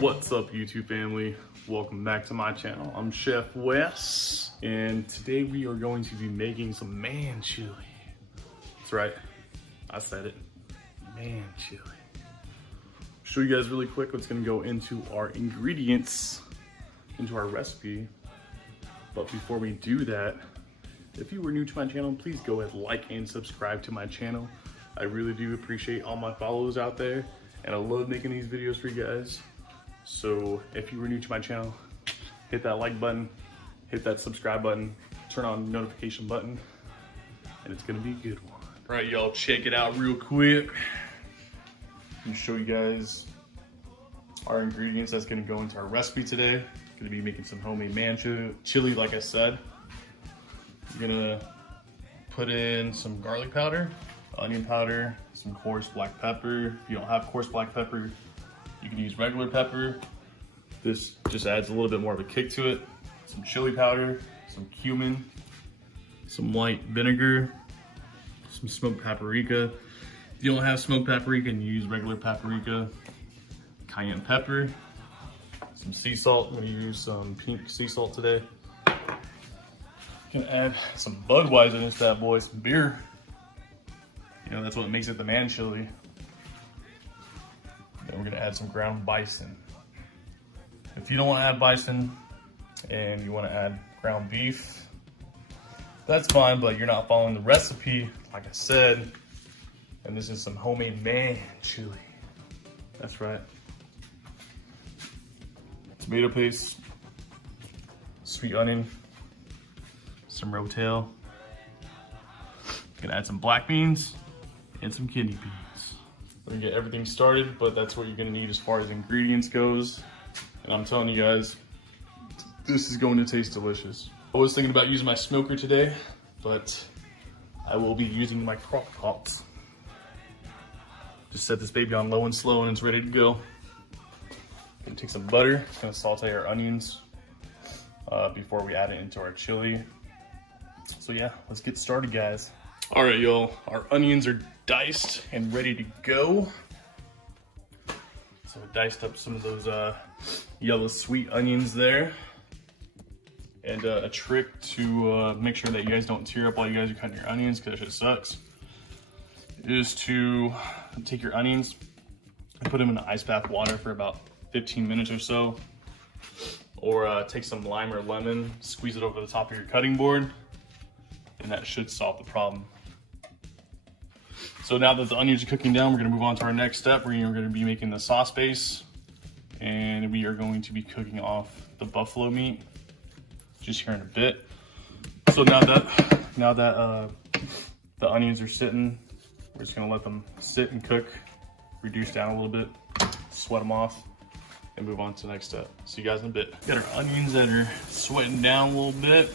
What's up, YouTube family? Welcome back to my channel. I'm Chef Wes, and today we are going to be making some man chili. That's right, I said it, man chili. Show you guys really quick what's gonna go into our ingredients, into our recipe. But before we do that, if you were new to my channel, please go ahead, like and subscribe to my channel. I really do appreciate all my followers out there, and I love making these videos for you guys. So if you were new to my channel, hit that like button, hit that subscribe button, turn on the notification button, and it's gonna be a good one. All right, y'all, check it out real quick. I'm gonna show you guys our ingredients that's gonna go into our recipe today. Gonna be making some homemade man chili, like I said. We're gonna put in some garlic powder, onion powder, some coarse black pepper. If you don't have coarse black pepper, you can use regular pepper. This just adds a little bit more of a kick to it. Some chili powder, some cumin, some white vinegar, some smoked paprika. If you don't have smoked paprika and you use regular paprika, cayenne pepper, some sea salt. I'm gonna use some pink sea salt today. Gonna add some Budweiser into that boy, some beer. You know, that's what makes it the man chili. Then we're gonna add some ground bison. If you don't wanna add bison and you wanna add ground beef, that's fine, but you're not following the recipe, like I said. And this is some homemade man chili. That's right. Tomato paste, sweet onion, some rotel. Gonna add some black beans and some kidney beans. We're gonna get everything started, but that's what you're gonna need as far as ingredients goes. And I'm telling you guys, this is going to taste delicious. I was thinking about using my smoker today, but I will be using my crock pot. Just set this baby on low and slow and it's ready to go. Gonna take some butter, gonna saute our onions before we add it into our chili. So yeah, let's get started, guys. All right, y'all, our onions are diced and ready to go. So I diced up some of those yellow sweet onions there. And a trick to make sure that you guys don't tear up while you guys are cutting your onions, because that shit sucks, is to take your onions and put them in ice bath water for about 15 minutes or so. Or take some lime or lemon, squeeze it over the top of your cutting board, and that should solve the problem. So now that the onions are cooking down, we're gonna move on to our next step. We're gonna be making the sauce base, and we are going to be cooking off the buffalo meat just here in a bit. So now that the onions are sitting, we're just gonna let them sit and cook, reduce down a little bit, sweat them off, and move on to the next step. See you guys in a bit. Got our onions that are sweating down a little bit.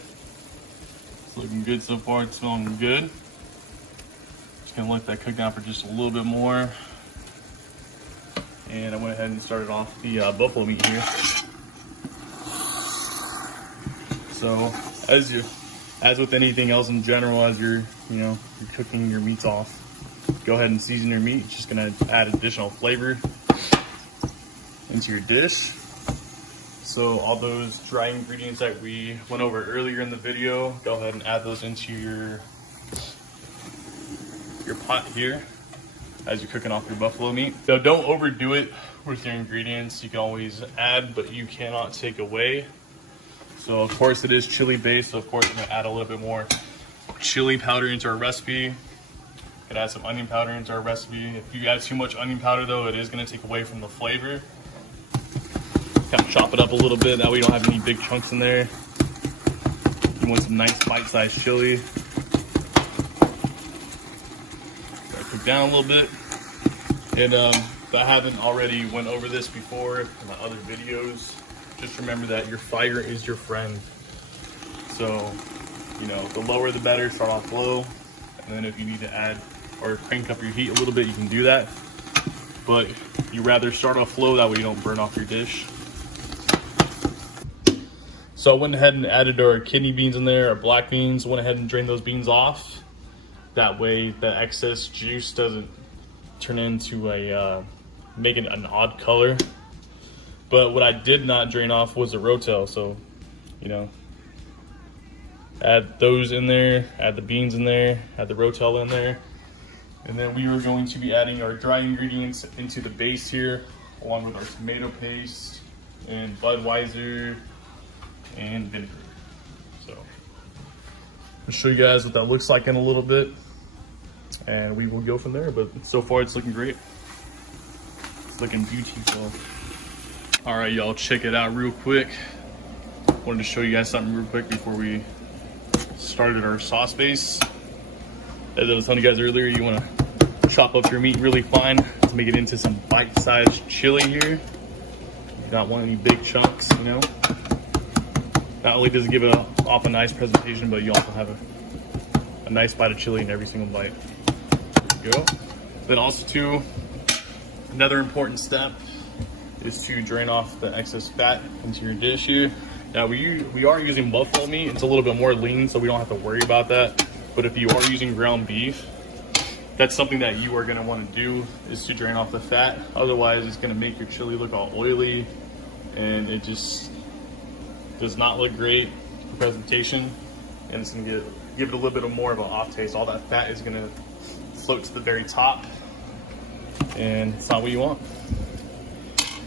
It's looking good so far, it's smelling good. Just gonna let that cook down for just a little bit more. And I went ahead and started off the buffalo meat here. So as with anything else in general, as you're cooking your meats off, go ahead and season your meat. It's just gonna add additional flavor into your dish. So all those dry ingredients that we went over earlier in the video, go ahead and add those into your pot here as you're cooking off your buffalo meat. So don't overdo it with your ingredients. You can always add, but you cannot take away. So of course it is chili based, so of course I'm gonna add a little bit more chili powder into our recipe. Could add some onion powder into our recipe. If you add too much onion powder though, it is gonna take away from the flavor. Kind of chop it up a little bit, that way you don't have any big chunks in there. You want some nice bite-sized chili. Gotta cook down a little bit. And if I haven't already went over this before in my other videos, just remember that your fire is your friend. So, the lower the better, start off low. And then if you need to add or crank up your heat a little bit, you can do that. But you rather start off low, that way you don't burn off your dish. So I went ahead and added our kidney beans in there, our black beans. Went ahead and drained those beans off. That way the excess juice doesn't turn into make it an odd color. But what I did not drain off was the Rotel. So, you know, add those in there, add the beans in there, add the Rotel in there. And then we are going to be adding our dry ingredients into the base here, along with our tomato paste and Budweiser and vinegar. So I'll show you guys what that looks like in a little bit, and we will go from there. But so far it's looking great. It's looking beautiful. All right, y'all, check it out real quick. Wanted to show you guys something real quick before we started our sauce base. As I was telling you guys earlier, you want to chop up your meat really fine to make it into some bite-sized chili here. You don't want any big chunks, you know. Not only does it give off a nice presentation, but you also have a nice bite of chili in every single bite. There you go. Then also too, another important step is to drain off the excess fat into your dish here. Now we are using buffalo meat. It's a little bit more lean, so we don't have to worry about that. But if you are using ground beef, that's something that you are gonna wanna do, is to drain off the fat. Otherwise, it's gonna make your chili look all oily, and it just does not look great for presentation. And it's gonna give it a little bit more of an off taste. All that fat is gonna float to the very top, and it's not what you want.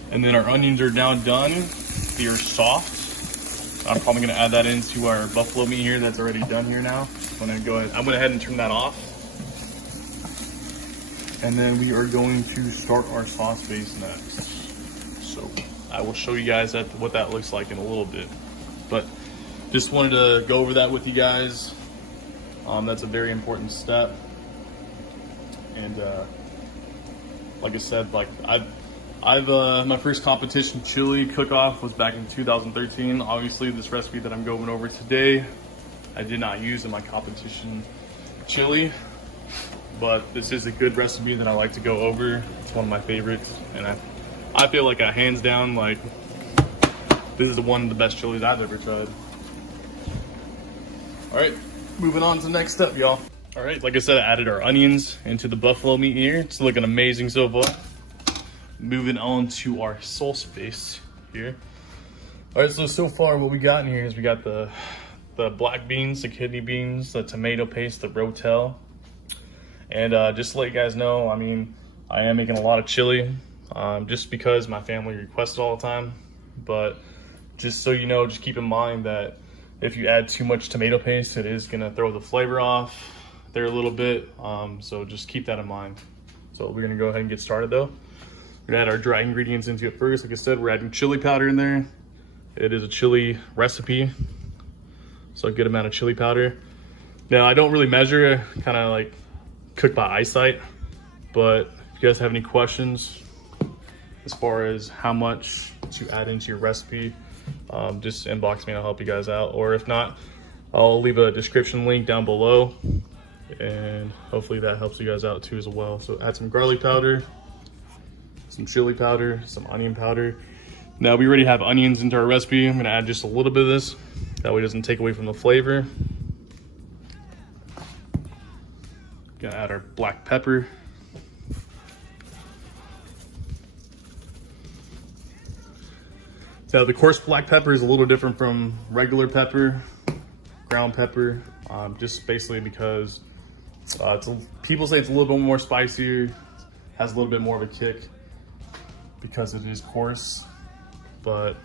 And then our onions are now done. They are soft. I'm probably gonna add that into our buffalo meat here that's already done here now. I'm gonna go ahead and turn that off. And then we are going to start our sauce base next. So I will show you guys what that looks like in a little bit. But just wanted to go over that with you guys. That's a very important step. And like I said, like my first competition chili cook-off was back in 2013. Obviously, this recipe that I'm going over today, I did not use in my competition chili, but this is a good recipe that I like to go over. It's one of my favorites, and I feel like hands down, like, this is one of the best chilies I've ever tried. All right, moving on to the next step, y'all. All right, like I said, I added our onions into the buffalo meat here. It's looking amazing so far. Moving on to our sauce base here. All right, so far what we got in here is we got the black beans, the kidney beans, the tomato paste, the Rotel. And just to let you guys know, I mean, I am making a lot of chili just because my family requests it all the time. But just so you know, just keep in mind that if you add too much tomato paste, it is gonna throw the flavor off there a little bit. So just keep that in mind. So we're gonna go ahead and get started though. We're gonna add our dry ingredients into it first. Like I said, we're adding chili powder in there. It is a chili recipe, so a good amount of chili powder. Now, I don't really measure, kind of like cook by eyesight, but if you guys have any questions as far as how much to add into your recipe, just inbox me and I'll help you guys out. Or if not, I'll leave a description link down below, and hopefully that helps you guys out too as well. So add some garlic powder, some chili powder, some onion powder. Now we already have onions into our recipe. I'm gonna add just a little bit of this. That way it doesn't take away from the flavor. Gonna add our black pepper. Now the coarse black pepper is a little different from regular pepper, ground pepper, just basically because people say it's a little bit more spicier, has a little bit more of a kick because it is coarse. But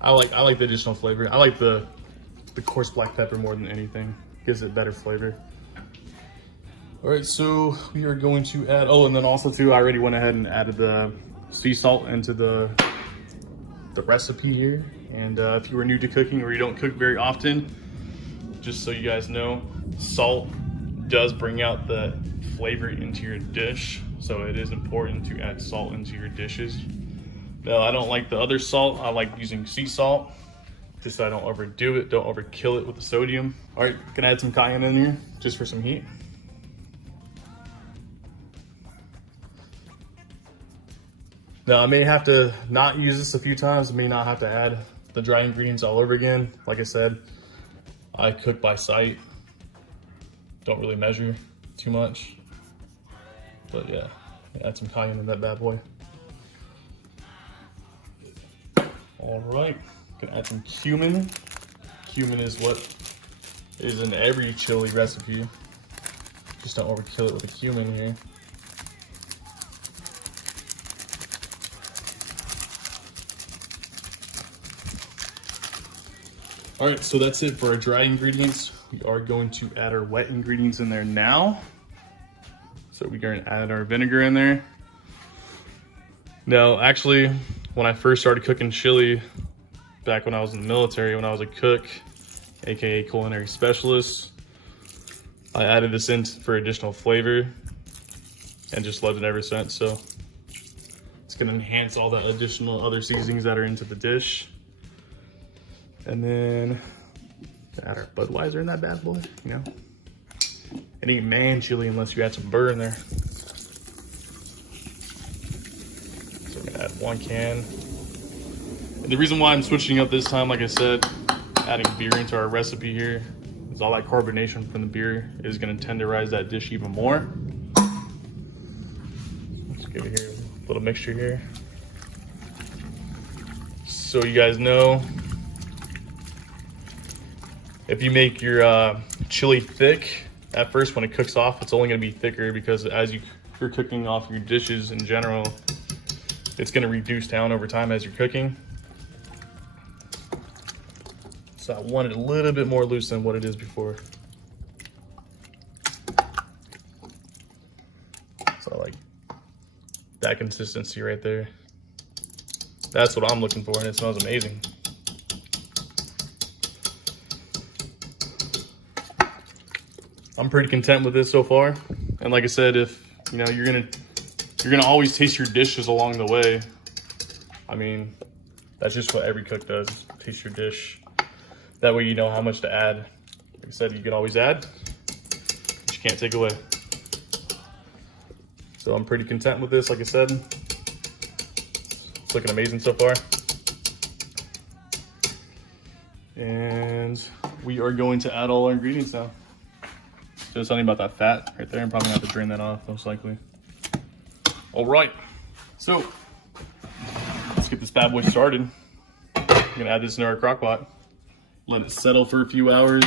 I like the additional flavor. I like the coarse black pepper more than anything. Gives it better flavor. All right, so we are going to add, oh, and then also too, I already went ahead and added the sea salt into the recipe here. And if you are new to cooking or you don't cook very often, just so you guys know, salt does bring out the flavor into your dish. So it is important to add salt into your dishes. No, I don't like the other salt. I like using sea salt, just so I don't overdo it, don't overkill it with the sodium. All right, gonna add some cayenne in here, just for some heat. Now, I may have to not use this a few times. I may not have to add the dry ingredients all over again. Like I said, I cook by sight. Don't really measure too much. But yeah, add some cayenne in that bad boy. All right, gonna add some cumin. Cumin is what is in every chili recipe. Just don't overkill it with the cumin here. All right, so that's it for our dry ingredients. We are going to add our wet ingredients in there now. So we're going to add our vinegar in there. Now, actually, when I first started cooking chili, back when I was in the military, when I was a cook, AKA culinary specialist, I added this in for additional flavor and just loved it ever since. So it's gonna enhance all the additional other seasonings that are into the dish. And then add our Budweiser in that bad boy, you know? It ain't man chili unless you add some burr in there. So I'm gonna add 1 can. And the reason why I'm switching up this time, like I said, adding beer into our recipe here, is all that carbonation from the beer is gonna tenderize that dish even more. Let's give it here a little mixture here. So you guys know, if you make your chili thick, at first when it cooks off, it's only gonna be thicker because as you're cooking off your dishes in general, it's gonna reduce down over time as you're cooking. So I want it a little bit more loose than what it is before. So like that consistency right there. That's what I'm looking for, and it smells amazing. I'm pretty content with this so far. And like I said, if you know, you're gonna always taste your dishes along the way. I mean, that's just what every cook does, taste your dish. That way you know how much to add. Like I said, you can always add, but you can't take away. So I'm pretty content with this, like I said. It's looking amazing so far. And we are going to add all our ingredients now. There's something about that fat right there. I'm probably gonna have to drain that off, most likely. All right, so let's get this bad boy started. I'm gonna add this into our crock pot. Let it settle for a few hours.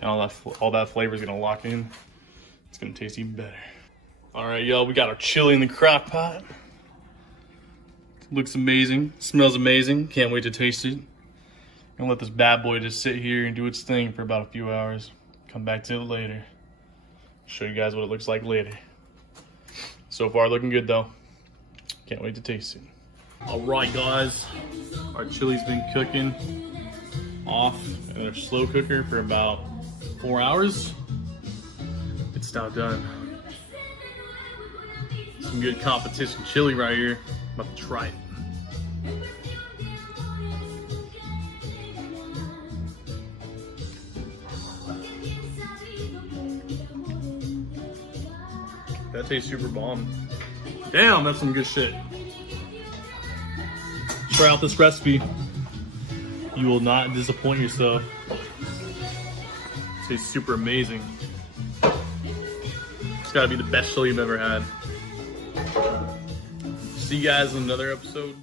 And all that flavor is gonna lock in. It's gonna taste even better. All right, y'all, we got our chili in the crock pot. Looks amazing, smells amazing. Can't wait to taste it. Gonna let this bad boy just sit here and do its thing for about a few hours. Come back to it later. Show you guys what it looks like later. So far, looking good though. Can't wait to taste it. All right, guys. Our chili's been cooking off in a slow cooker for about 4 hours. It's now done. Some good competition chili right here. About to try it. That tastes super bomb. Damn, that's some good shit. Try out this recipe. You will not disappoint yourself. It tastes super amazing. It's gotta be the best chili you've ever had. See you guys in another episode.